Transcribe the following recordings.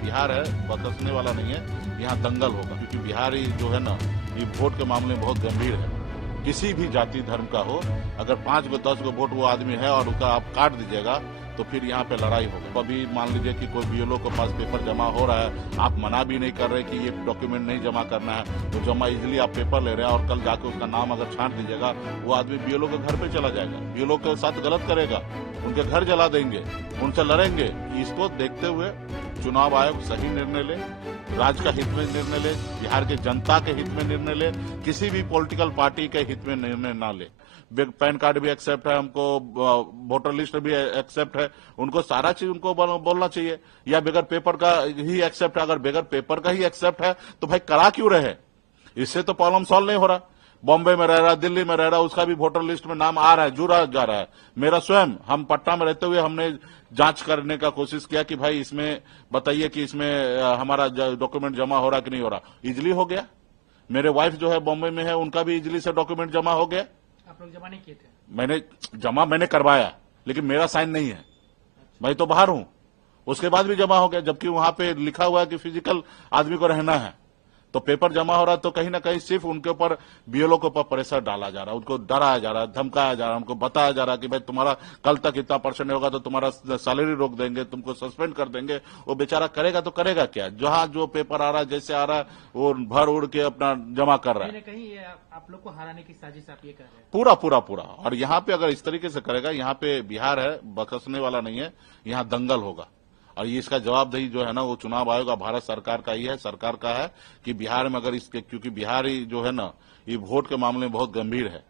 बिहार है, बकसने वाला नहीं है, यहाँ दंगल होगा, क्योंकि बिहार ही जो है ना, ये वोट के मामले में बहुत गंभीर है। किसी भी जाति धर्म का हो, अगर 5 गो 10 गो वोट वो आदमी है और उसका आप काट दीजिएगा तो फिर यहाँ पे लड़ाई होगी। अभी मान लीजिए कि कोई बीएलओ के पास पेपर जमा हो रहा है, आप मना भी नहीं कर रहे कि ये डॉक्यूमेंट नहीं जमा करना है, तो जमा इजिली आप पेपर ले रहे हैं और कल जाके उसका नाम अगर छांट दीजिएगा, वो आदमी बीएलओ के घर पे चला जाएगा, बीएलओ के साथ गलत करेगा, उनके घर जला देंगे, उनसे लड़ेंगे। इसको देखते हुए चुनाव आयोग सही निर्णय ले, राज्य का हित में निर्णय ले, बिहार के जनता के हित में निर्णय ले, किसी भी पॉलिटिकल पार्टी के हित में निर्णय ना ले। पैन कार्ड भी एक्सेप्ट है, हमको वोटर लिस्ट भी एक्सेप्ट है, उनको सारा चीज उनको बोलना चाहिए। या बगैर पेपर का ही एक्सेप्ट है, अगर बगैर पेपर का ही एक्सेप्ट है तो भाई करा क्यों रहे? इससे तो प्रॉब्लम सॉल्व नहीं हो रहा। बॉम्बे में रह रहा, दिल्ली में रह रहा, उसका भी वोटर लिस्ट में नाम आ रहा है, जुड़ा जा रहा है। मेरा स्वयं, हम पटना में रहते हुए हमने जांच करने का कोशिश किया कि भाई इसमें बताइए कि इसमें हमारा डॉक्यूमेंट जमा हो रहा कि नहीं हो रहा। इजिली हो गया। मेरे वाइफ जो है बॉम्बे में है, उनका भी इजिली से डॉक्यूमेंट जमा हो गया। आप लोग जमा नहीं किए थे? मैंने करवाया, लेकिन मेरा साइन नहीं है, मैं तो बाहर हूं। उसके बाद भी जमा हो गया, जबकि वहां पे लिखा हुआ है कि फिजिकल आदमी को रहना है। तो पेपर जमा हो रहा है, तो कहीं ना कहीं सिर्फ उनके ऊपर बीएलओ के ऊपर प्रेशर डाला जा रहा है, उनको डराया जा रहा है, धमकाया जा रहा है, उनको बताया जा रहा है कि भाई तुम्हारा कल तक इतना परसेंट होगा तो तुम्हारा सैलरी रोक देंगे, तुमको सस्पेंड कर देंगे। वो बेचारा करेगा तो करेगा क्या? जहां जो पेपर आ रहा है, जैसे आ रहा है, वो भर उड़ के अपना जमा कर रहा है। कहीं आप लोग को हराने की साजिश आप ये कर रहे हैं? पूरा। और यहाँ पे अगर इस तरीके से करेगा, यहाँ पे बिहार है, बकसने वाला नहीं है, यहाँ दंगल होगा। और ये इसका जवाबदेही जो है ना, वो चुनाव आयोग भारत सरकार का ही है, सरकार का है कि बिहार में अगर इसके, क्योंकि बिहार ही जो है ना, ये वोट के मामले में बहुत गंभीर है।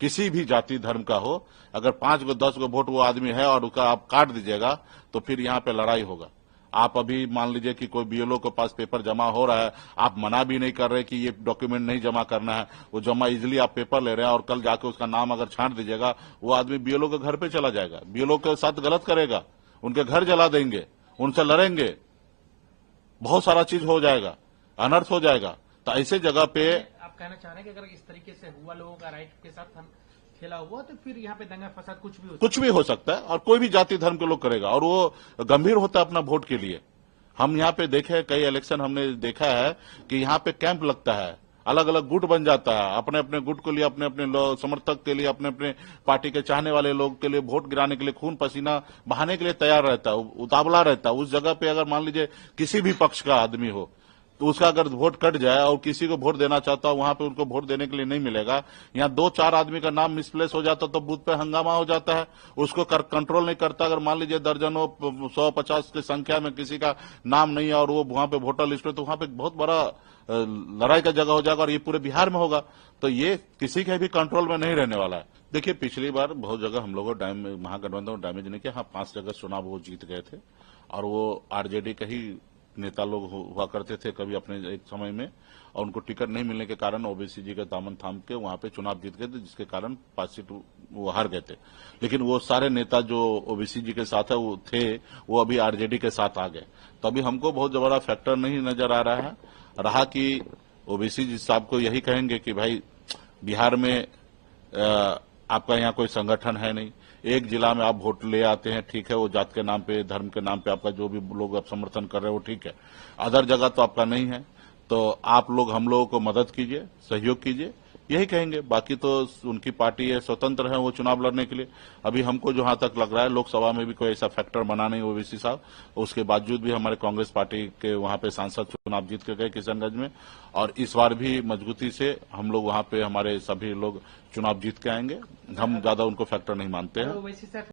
किसी भी जाति धर्म का हो, अगर 5 गो 10 गो वोट वो आदमी है और उसका आप काट दीजिएगा तो फिर यहाँ पे लड़ाई होगा। आप अभी मान लीजिए कि कोई बीएलओ के पास पेपर जमा हो रहा है, आप मना भी नहीं कर रहे कि ये डॉक्यूमेंट नहीं जमा करना है, वो जमा इजिली आप पेपर ले रहे हैं और कल जाके उसका नाम अगर छांट दीजिएगा, वो आदमी बीएलओ के घर पे चला जाएगा, बीएलओ के साथ गलत करेगा, उनके घर जला देंगे, उनसे लड़ेंगे, बहुत सारा चीज हो जाएगा, अनर्थ हो जाएगा। तो ऐसे जगह पे आप कहना चाह रहे हैं कि अगर इस तरीके से हुआ, लोगों का राइट के साथ खेला हुआ, तो फिर यहाँ पे दंगा फसाद कुछ भी हो सकता है और कोई भी जाति धर्म के लोग करेगा, और वो गंभीर होता है अपना वोट के लिए। हम यहाँ पे देखे, कई इलेक्शन हमने देखा है कि यहाँ पे कैंप लगता है, अलग अलग गुट बन जाता है, अपने अपने गुट के लिए, अपने अपने समर्थक के लिए, अपने अपने पार्टी के चाहने वाले लोग के लिए वोट गिराने के लिए खून पसीना बहाने के लिए तैयार रहता है, उतावला रहता है। उस जगह पे अगर मान लीजिए किसी भी पक्ष का आदमी हो, तो उसका अगर वोट कट जाए और किसी को वोट देना चाहता हो, वहां पे उनको वोट देने के लिए नहीं मिलेगा, यहाँ 2-4 आदमी का नाम मिसप्लेस हो जाता तो बूथ पे हंगामा हो जाता है, उसको कंट्रोल नहीं करता। अगर मान लीजिए दर्जनों 150 की संख्या में किसी का नाम नहीं है और वो वहां पे वोटर लिस्ट में, तो वहां पे बहुत बड़ा लड़ाई का जगह हो जाएगा, और ये पूरे बिहार में होगा। तो ये किसी के भी कंट्रोल में नहीं रहने वाला है। देखिए, पिछली बार बहुत जगह हम लोगों महागठबंधन डैमेज नहीं किया। हाँ, 5 जगह चुनाव वो जीत गए थे, और वो आरजेडी का ही नेता लोग हुआ करते थे कभी अपने एक समय में, और उनको टिकट नहीं मिलने के कारण ओबीसी जी का दामन थाम के वहां पे चुनाव जीत गए थे, जिसके कारण 5 सीट वो हार गए थे। लेकिन वो सारे नेता जो ओबीसी जी के साथ है वो थे, वो अभी आरजेडी के साथ आ गए। तो अभी हमको बहुत बड़ा फैक्टर नहीं नजर आ रहा है रहा कि ओबीसी जी साहब को यही कहेंगे कि भाई बिहार में आपका यहाँ कोई संगठन है नहीं, एक जिला में आप वोट ले आते हैं, ठीक है, वो जात के नाम पे, धर्म के नाम पे आपका जो भी लोग आप समर्थन कर रहे हो, ठीक है, अदर जगह तो आपका नहीं है, तो आप लोग हम लोगों को मदद कीजिए, सहयोग कीजिए, यही कहेंगे। बाकी तो उनकी पार्टी है, स्वतंत्र है वो चुनाव लड़ने के लिए। अभी हमको जहां तक लग रहा है, लोकसभा में भी कोई ऐसा फैक्टर बना नहीं ओवैसी साहब, उसके बावजूद भी हमारे कांग्रेस पार्टी के वहां पे सांसद चुनाव जीत के गए किशनगंज में, और इस बार भी मजबूती से हम लोग वहां पे हमारे सभी लोग चुनाव जीत के आएंगे। हम ज्यादा उनको फैक्टर नहीं मानते हैं।